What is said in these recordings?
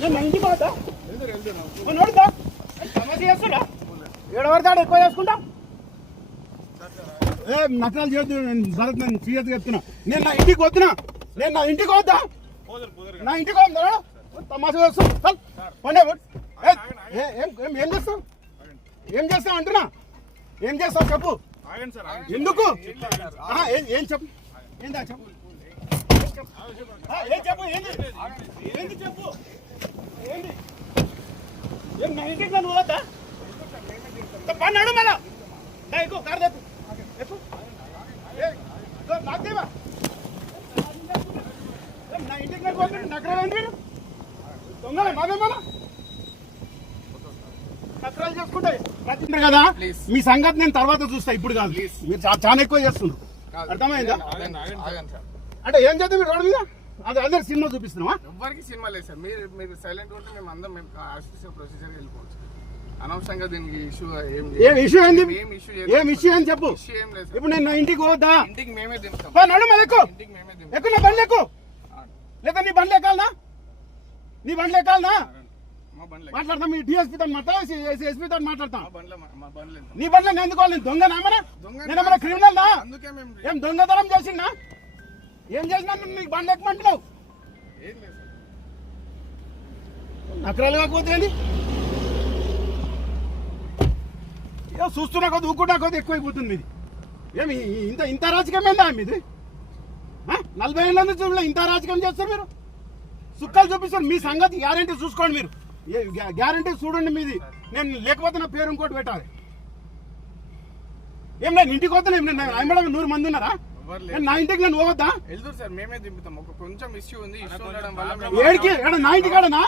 నేను ఇంటికి పోతా నోడుతా సమస్య చేస్తున్నా ఏడవడతాడు ఎక్కువ చేసుకుంటా నటనాలు చేయొద్దు. భరత్ నేను సీరియస్గా చెప్తున్నా. నేను నా ఇంటికి వద్దునా, నేను నా ఇంటికి వద్దా, నా ఇంటికి వద్దా తమాషా చేస్తా. ఏం చేస్తావు, ఏం చేస్తావు అంటున్నా, ఏం చేస్తావు చెప్పు. ఎందుకు ఏం చెప్పు, ఏందా చెప్పు, ఏం చెప్పు, ఏంది ఏంది చెప్పు, ఏంది ఏం నా ఇంటికి నన్ను వద్దా పన్నాడు మళ్ళా ఎక్కువ కారు తెప్పు ఎక్కువ నాకేవా నా ఇంటికి నగరాలు మీరు దొంగలే మాదే మన నగరాలు చేసుకుంటాయి కదా. మీ సంగతి నేను తర్వాత చూస్తా, ఇప్పుడు కాదు. మీరు చాలా ఎక్కువ చేస్తున్నారు, అర్థమైందా? అంటే ఏం చేద్దాం మీరు రోడ్డు మీద అది అందరు సినిమా చూపిస్తున్నావా? ఎవరికి సినిమా లేదు సార్. మీరు సైలెంట్ ఉంటే మేము అందరం మేము ప్రొసీజర్ వెళ్ళిపోవచ్చు. అనవసరంగా దీనికి ఇష్యూ ఏం ఇష్యూ ఏంది, ఏం ఇష్యూ అని చెప్పు. ఇప్పుడు నేను నా ఇంటికి పోద్దా, ఇంటికి మేమే దింపుతాం. నడు మరి ఎక్కువ ఎక్కువ నా బండ్లు ఎక్కువ లేదా నీ బండ్లు ఎక్కాలనా, నీ బండ్లు ఎక్కాలనా మాట్లాడతాం. మీ డిఎస్పీ తో మాట్లాడతా, ఎస్పీ తో మాట్లాడతాం. నీ బండ్లు నేను ఎందుకు నేను దొంగ నామనా, నేను ఏమన్నా క్రిమినల్ నా, ఏం దొంగతనం చేసిందా, ఏం చేసినా నీకు బండ్లు ఎక్కమంటున్నావు. నకరాలు కాకపోతే చూస్తున్నా కొద్ది ఊకుంటా కొద్ది ఎక్కువైపోతుంది మీది. ఏమి ఇంత ఇంత రాజకీయం ఏందా మీది? 40 ఏళ్ళ నుంచి ఇంత రాజకీయం చేస్తారు మీరు, సుక్కలు చూపిస్తారు. మీ సంగతి గ్యారంటీ చూసుకోండి, మీరు గ్యారంటీ చూడండి మీది. నేను లేకపోతే నా పేరు ఇంకోటి పెట్టాలి. ఏం నేను ఇంటికి వద్దా, ఐంబడ 100 మంది ఉన్నారా, నా ఇంటికి నేను పోవద్దా? వెళ్తారు సార్, మేమే దింపుతాం. ఒక కొంచెం ఇష్యూ ఉంది, ఇష్యూ ఉండడం వల్ల ఏడికి నా ఇంటి కాడనా,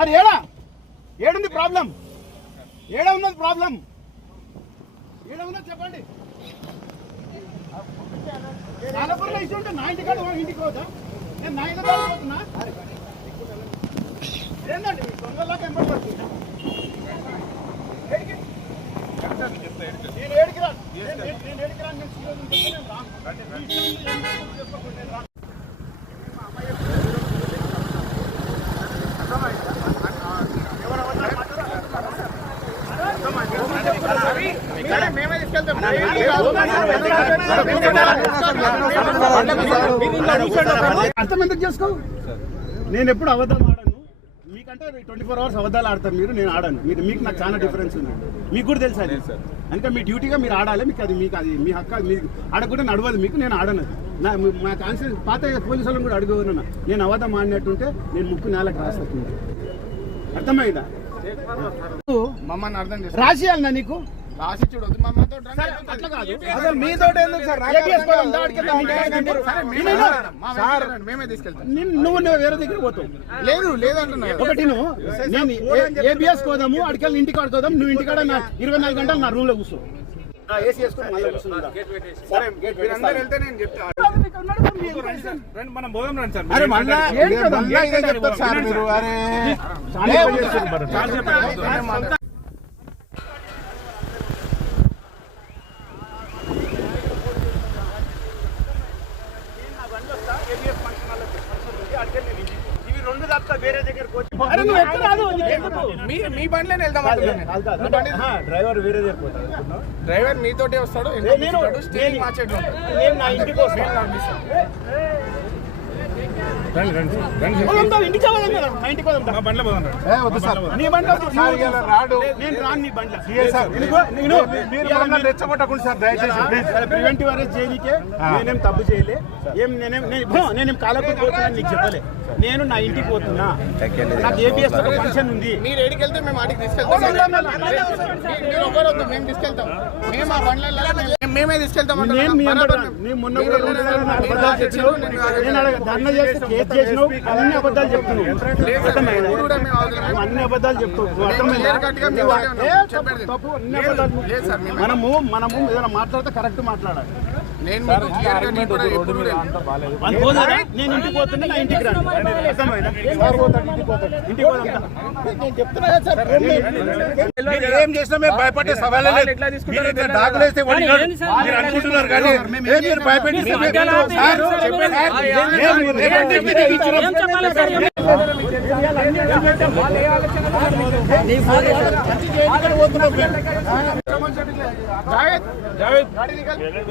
మరి ఏడుంది ప్రాబ్లం, ఏడ ఉన్నది ప్రాబ్లం, ఏడ ఉన్నది చెప్పండి. నానపూర్లో ఇష్యూ ఉంటే నా ఇంటి కాడ ఇంటికి పోతా, నేను నా ఇంటి కాడ పోతున్నా. ఏంటండి మీ దొంగలాగా ఎంపడుతున్నా, నేను ఏడికి రాను, నేను ఏడికి రాను, నేను రాను. అర్థం ఎందుకు చేసుకో. నేను ఎప్పుడు అబద్ధాలు ఆడాను, మీకంటే 24 hours అబద్ధాలు ఆడతారు మీరు, నేను ఆడాను. మీకు నాకు చాలా డిఫరెన్స్ ఉంది, మీకు కూడా తెలుసు అది. అందుకే మీ డ్యూటీగా మీరు ఆడాలి, మీకు అది మీ హక్కు. మీకు ఆడకుండా నడవదు మీకు, నేను ఆడను. మా కాన్షియస్ పాత పోలీసు వాళ్ళని కూడా అడుగుతున్నా, నేను అబద్ధం ఆడినట్టుంటే నేను ముక్కు నేలకు రాస్తుంది. అర్థమైందా? మమ్మల్ని అర్థం చేసి రాసియాలన్నా నీకు రాసి చూడొద్దు. అట్లా కాదు, అసలు మీతో ఎందుకు సార్, మేమే తీసుకెళ్తాం. నువ్వు వేరే దగ్గర పోతావు. లేదు లేదంటున్నా. ఒకటి నేను ఏబిఎస్ కోదాము, అడికెళ్ళి ఇంటికి ఆడుకోదాం. నువ్వు ఇంటికాడ 24 గంటలు నా రూమ్ లో కూర్చో, ఏసీ వేసుకొని మళ్ళీ కూర్చుంటా. మనం పోదాం రండి సార్. అరే మళ్ళా చెప్తారు సార్ మీరు. అరే వేరే దగ్గరకు మీ బండ్లోనే వెళ్దాం. డ్రైవర్ వేరే దగ్గర పోతాడు, డ్రైవర్ మీతోటే వస్తాడు, స్టీరింగ్ మార్చేట్టు. నేను నా ఇంటికి వస్తాను. రెచ్చగొట్టకుండా సార్ దయచేసి. ప్రివెంటివ్ అరెస్ట్ చేయనికే నేనేం తప్పు చేయలే, నేనేం కాలపూర్ పోతున్నా నీకు చెప్పలే. నేను నా ఇంటికి పోతున్నా, నాకు ఏబిఎస్ ఒక ఫంక్షన్ ఉంది. మీరు ఏడికి వెళ్తే మేము ఆడికి తీసుకెళ్తాం, మేము తీసుకెళ్తాం. మేము ఆ బండ్ల మేమే తీసుకెళ్తాం. మొన్న కూడా ధర్నా చేస్తే కేసు చేసినావు, అన్ని అబద్ధాలు చెప్తున్నావు, అన్ని అబద్ధాలు చెప్తావు. మనము ఏదైనా మాట్లాడితే కరెక్ట్ మాట్లాడాలి. నేను ఇంటికి పోతున్నా, నా ఇంటికి రండి. ఏం చేసినా మేము భయపడే సవాలే లేదు. దాఖలేస్తే అనుకుంటున్నారు కానీ మీరు భయపెట్టి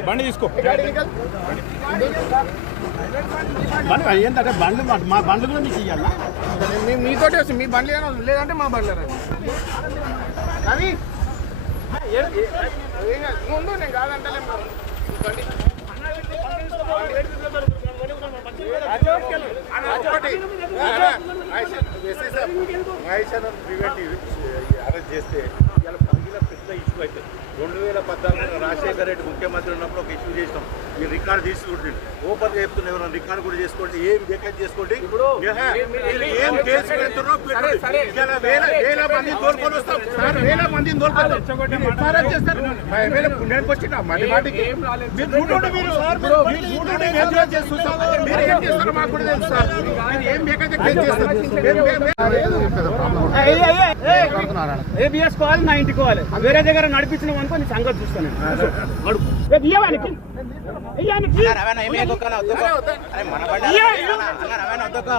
బండి తీసుకో. బండి ఏంటంటే బండ్లు మా బండ్లు కూడా మీకు ఇవ్వాలా? మీతోటి వస్తాం, మీ బండ్లు ఏమైనా లేదంటే మా బండ్లు అది ముందు నేను కాదంటే అరెస్ట్ చేస్తే ఇలా పగిలిన పెద్ద ఇష్యూ అవుతుంది. 2014 రాజశేఖర రెడ్డి ముఖ్యమంత్రి ఉన్నప్పుడు ఒక ఇష్యూ చేసినాం. మీరు రికార్డు తీసుకుంటే ఓపెన్ చెప్తున్నా, ఎవరైనా రికార్డు కూడా చేసుకోండి, ఏం వేకెట్ చేసుకోండి, ఏం కేసు పెడుతున్నో పెట్టండి. ఇలా వేల మంది తోలుకొని వస్తాం సార్, వేల మందిని తోలుకొని చేస్తారు. పుణ్యానికి వచ్చిన మళ్ళీ వాటికి మీరు చూడండి, మీరు ఏం చేస్తారో మాకు కూడా తెలుసు సార్. మీరు ఏం వేకెట్ ఏబిఎస్కోవాలి, నా ఇంటికోవాలి, వేరే దగ్గర నడిపించిన అనుకో నీ సంగతి చూస్తాను. రవాణా